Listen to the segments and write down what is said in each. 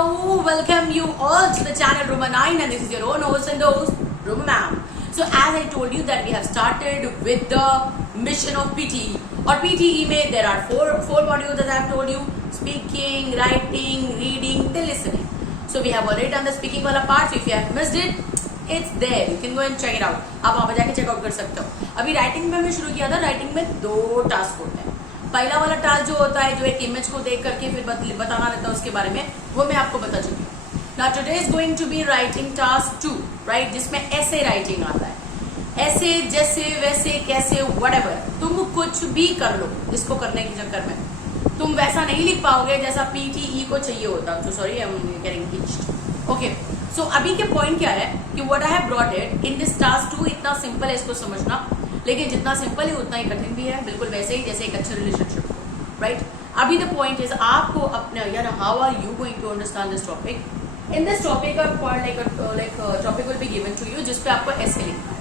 Hello, welcome you all to the channel Roma 9 and this is your own host and host, Roma Ma'am. So as I told you that we have started with the mission of PTE or PTE में there are four modules that I have told you: speaking, writing, reading, then listening. So we have already done the speaking वाला part. So if you have missed it, it's there. You can go and check it out. आप वहाँ पर जाके check out कर सकते हो. अभी writing में हमने शुरू किया था. Writing में 2 टास्क होते हैं. पहला वाला टास्क जो होता है जो एक इमेज को देख करके फिर बताना रहता है उसके बारे में, वो मैं आपको बता चुकी हूँ. Now today is going to be writing task 2, right? जिसमें ऐसे राइटिंग आता है. ऐसे जैसे वैसे कैसे whatever, तुम कुछ भी कर लो इसको करने के चक्कर में. तुम वैसा नहीं लिख पाओगे जैसा PTE को चाहिए होता. So sorry, I'm getting itched. Okay. So अभी के पॉइंट क्या है कि what I have brought it in this task 2 इतना सिंपल है इसको समझना, लेकिन जितना सिंपल है उतना ही कठिन भी है. बिल्कुल वैसे ही जैसे एक अच्छे रिलेशनशिप, राइट? अभी द पॉइंट इज आपको अपने यार how are you going to understand this topic. In this topic का point like topic will be given to you जिस पे आपको ऐसे लिखना है.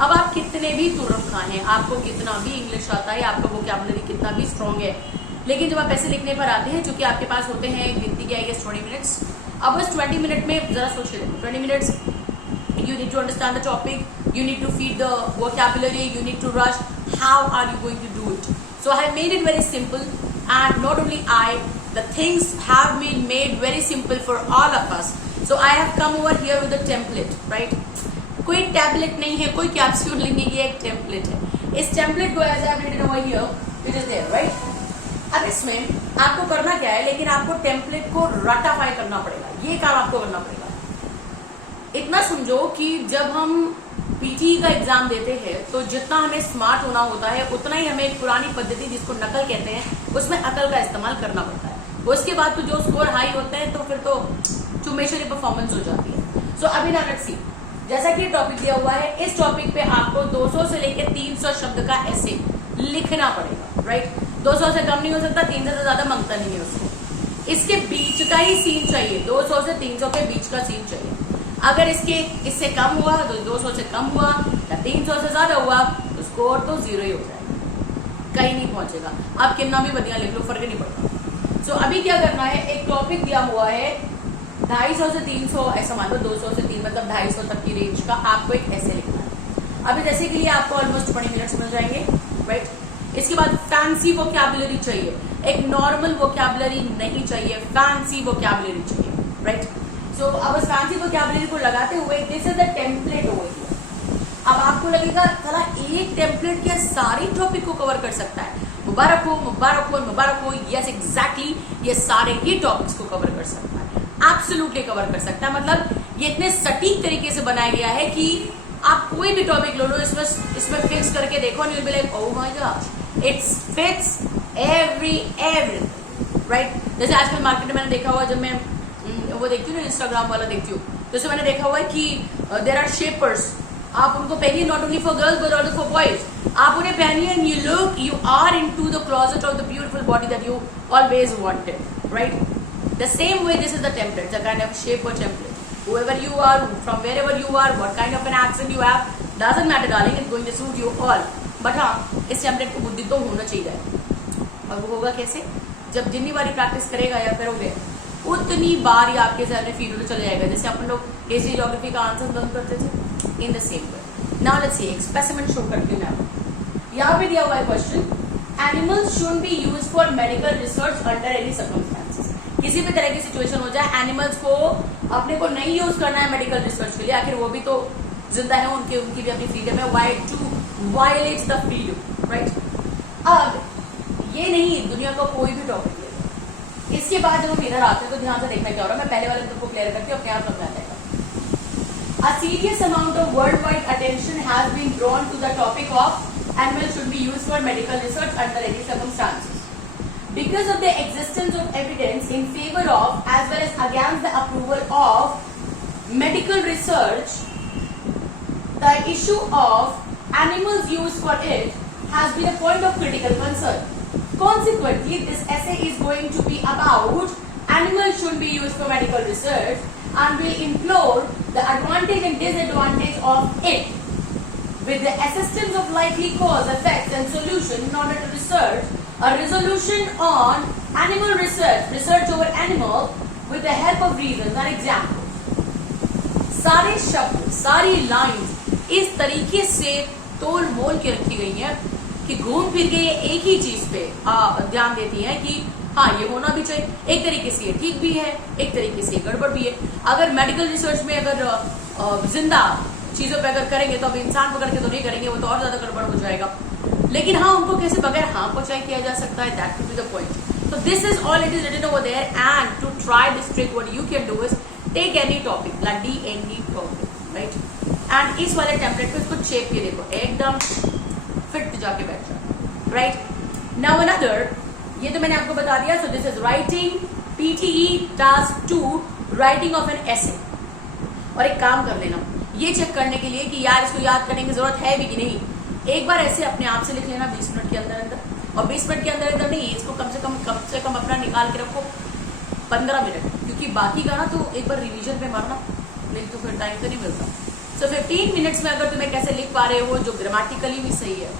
अब आप कितने भी तुर्क खां हैं, आपको कितना भी इंग्लिश आता है, आपका वोकैबुलरी कितना भी स्ट्रॉन्ग है, लेकिन जब आप ऐसे लिखने पर आते हैं, चूंकि आपके पास होते हैं गिनती क्या है 20 मिनट्स. अब बस 20 मिनट में जरा सोच लेते हैं. 20 minutes you need to understand the topic, you need to feed the vocabulary, you need to rush. How are you going to do it? So I have made it very simple, and not only I, the things have been made very simple for all of us. So I have come over here with a template, right? कोई tablet नहीं है, कोई capsule नहीं है, ये एक template है. इस template को as I have written over here, it is there, right? अब इसमें आपको करना क्या है, लेकिन आपको template को ratify करना पड़ेगा. ये काम आपको करना पड़ेगा. इतना समझो कि जब हम पीटी का एग्जाम देते हैं तो जितना हमें स्मार्ट होना होता है उतना ही हमें एक पुरानी पद्धति जिसको नकल कहते हैं उसमें अकल का इस्तेमाल करना पड़ता है. उसके बाद तो जो स्कोर हाई होते हैं तो फिर तो चुमेशरी परफॉर्मेंस हो जाती है. सो अभी ना लेट्स सी, जैसा कि टॉपिक दिया हुआ है, इस टॉपिक पे आपको 200 से लेकर 300 शब्द का ऐसे लिखना पड़ेगा, राइट? 200 से कम नहीं हो सकता, 300 से ज्यादा मांगता नहीं है उसको. इसके बीच का ही सीन चाहिए, 200 से 300 के बीच का सीन चाहिए. अगर इससे कम हुआ तो 200 से कम हुआ या 300 से ज्यादा हुआ तो स्कोर तो 0 ही हो जाएगा, कहीं नहीं पहुंचेगा. आप कितना भी बढ़िया लिख लो, फर्क नहीं पड़ता. सो अभी क्या करना है, एक टॉपिक दिया हुआ है 250 से 300, ऐसा मान लो 200 से 3 मतलब 250 तक की रेंज का आपको एक ऐसे लिखना है. अभी जैसे के लिए आपको ऑलमोस्ट 20 मिनट्स मिल जाएंगे, राइट? इसके बाद फैंसी वोकैबुलरी चाहिए, एक नॉर्मल वोकैबुलरी नहीं चाहिए, फैंसी वोकैबुलरी चाहिए, राइट? सो अब उस फैंसी वोकैबुलरी को लगाते हुए this is the template over here. अब आपको लगेगा साला एक टेम्पलेट क्या सारी टॉपिक को कवर कर सकता है. मुबारक हो, मुबारक हो, मुबारक हो. यस एग्जैक्टली, ये सारे ही टॉपिक्स को कवर कर सकता है, एब्सोल्युटली कवर कर सकता है. मतलब ये इतने सटीक तरीके से बनाया गया है कि आप कोई भी टॉपिक लो इसमें फिक्स करके देखो and you'll be like, oh my gosh, it fits every right? जैसे आजकल मार्केट में मैंने देखा हुआ, जब मैं वो देखती हूँ ना, इंस्टाग्राम वाला देखती हूँ, तो उसमें मैंने देखा हुआ है कि देयर आर शेपर्स. आप उनको पहनिए, not only for girls but also for boys. आप उन्हें पहनिए and you are into the closet of the beautiful body that you always wanted, right? The same way this is the template, the kind of shape और template. Whoever you are, from wherever you are, what kind of an accent you have, doesn't matter darling, it's going to suit you all. But हाँ, इस template को बुद्धि तो होना चाहिए. और वो होगा कैसे? जब जितनी बारी प्रैक्टिस करेगा या करोगे उतनी बार ही आपके जहन में फीड होने चले जाएगा. जैसे अपन लोग हिस्ट्री ज्योग्राफी का आंसर लर्न करते थे, in the same way. Now let's see, एक स्पेसिमेन शो करती हूँ मैं. यहाँ पे दिया हुआ है question, animals should be used for medical research under any circumstances. किसी भी तरह की सिचुएशन हो जाए, एनिमल्स को अपने को नहीं यूज करना है मेडिकल रिसर्च के लिए. आखिर वो भी तो जिंदा है, उनकी भी अपनी फ्रीडम है. Why to violate the freedom, right? अब ये नहीं, दुनिया का कोई भी टॉपिक ले. इसके बाद जब हम इधर आते हैं तो ध्यान से देखना क्या हो रहा है. मैं पहले वाले को क्लियर करती हूँ, अपने आप समझ आ जाएगा. A serious amount of worldwide attention has been drawn to the topic of animals should be used for medical research under any circumstances. Because of the existence of evidence in favor of as well as against the approval of medical research, the issue of animals used for it has been a point of critical concern. Consequently, this essay is going to be about animals should be used for medical research and will implore the advantage and disadvantage of it with the assistance of likely cause, effects and solution in order to research a resolution on animal research over animal with the help of reasons and examples. सारे शब्द, सारी lines इस तरीके से तोल मोल के रखी गई हैं कि घूम फिर के ये एक ही चीज पे ध्यान देती हैं कि हाँ ये होना भी चाहिए। एक तरीके से ये ठीक भी है, एक तरीके से गड़बड़ भी है। अगर मेडिकल रिसर्च में अगर जिंदा चीजों पे अगर करेंगे तो अब इंसान पकड़ के तो नहीं करेंगे, वो तो और ज्यादा गड़बड़ हो जाएगा। लेकिन हाँ, उनको कैसे बगैर हार्म पहुंचाए किया जा सकता है, that could be the point. So this is all it is written over there, and to try this trick what you can do is take any topic, like any topic, right? And इस वाले template पे इसको shape के देखो, एकदम fit जाके बैठ जाए, right? Now another, ये तो मैंने आपको बता दिया। So this is writing PTE task 2, writing of an essay। और एक काम कर लेना, ये चेक करने के लिए कि यार इसको याद करने की जरूरत है भी कि नहीं, एक बार ऐसे अपने आप से लिख लेना 20 मिनट के अंदर अंदर। और 20 मिनट के अंदर अंदर नहीं, इसको कम से कम अपना निकाल के रखो 15 मिनट, क्योंकि बाकी का ना तो एक बार रिवीजन पे मारना, नहीं तो फिर टाइम तो नहीं मिलता। सो 15 मिनट्स में अगर तुम्हें कैसे लिख पा रहे हो, जो ग्रामेटिकली भी सही है,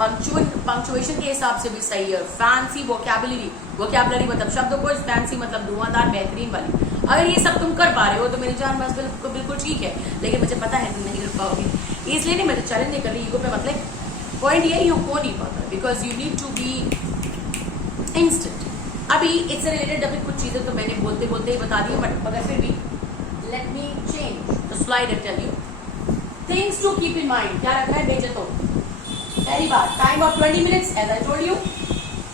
पंक्चुएशन के हिसाब से भी सही है, फैंसी वोकैबुलरी मतलब शब्दकोश, फैंसी मतलब धुआंधार बेहतरीन वाली, अगर ये सब तुम कर पा रहे हो तो मेरी जान बस बिल्कुल ठीक है। लेकिन मुझे पता है तुम नहीं कर पाओगे, इसलिए नहीं, मैं तो चैलेंज नहीं कर रही, ईगो पे मतलब पॉइंट यही हो नहीं पाता, because you need to be instant. अभी इससे रिलेटेड अभी कुछ चीजें तो मैंने बोलते बोलते ही बता दी, बट मगर फिर भी let me change the slide and tell you things to keep in mind. क्या रखा है बेचतो? पहली बात, time of 20 minutes as I told you,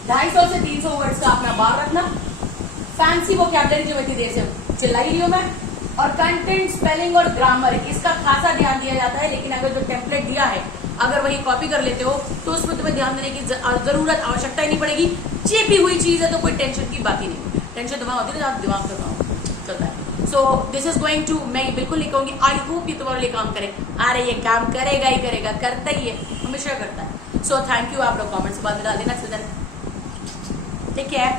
250 से 300 वर्ड्स का अपना बार रखना, फैंसी वोकैबुलरी जो इतनी देर से चिल्लाई रही हूं मैं, और कंटेंट, स्पेलिंग और ग्रामर इसका खासा ध्यान दिया जाता है। लेकिन अगर जो टेम्पलेट दिया है अगर वही कॉपी कर लेते हो तो उसमें तुम्हें ध्यान देने की जरूरत, आवश्यकता ही नहीं पड़ेगी। चेपी हुई चीज है तो कोई टेंशन की बात ही नहीं, टेंशन दिमाग होती है, दिमाग का चलता है। So this is going to, मैं बिल्कुल नहीं कहूंगी आई होप ये तुम्हारे लिए काम करे, अरे ये काम करेगा ही करेगा, करता ही है, हमेशा करता है। सो थैंक यू, आप लोग कॉमेंट्स बाद में डाल देना। Take care.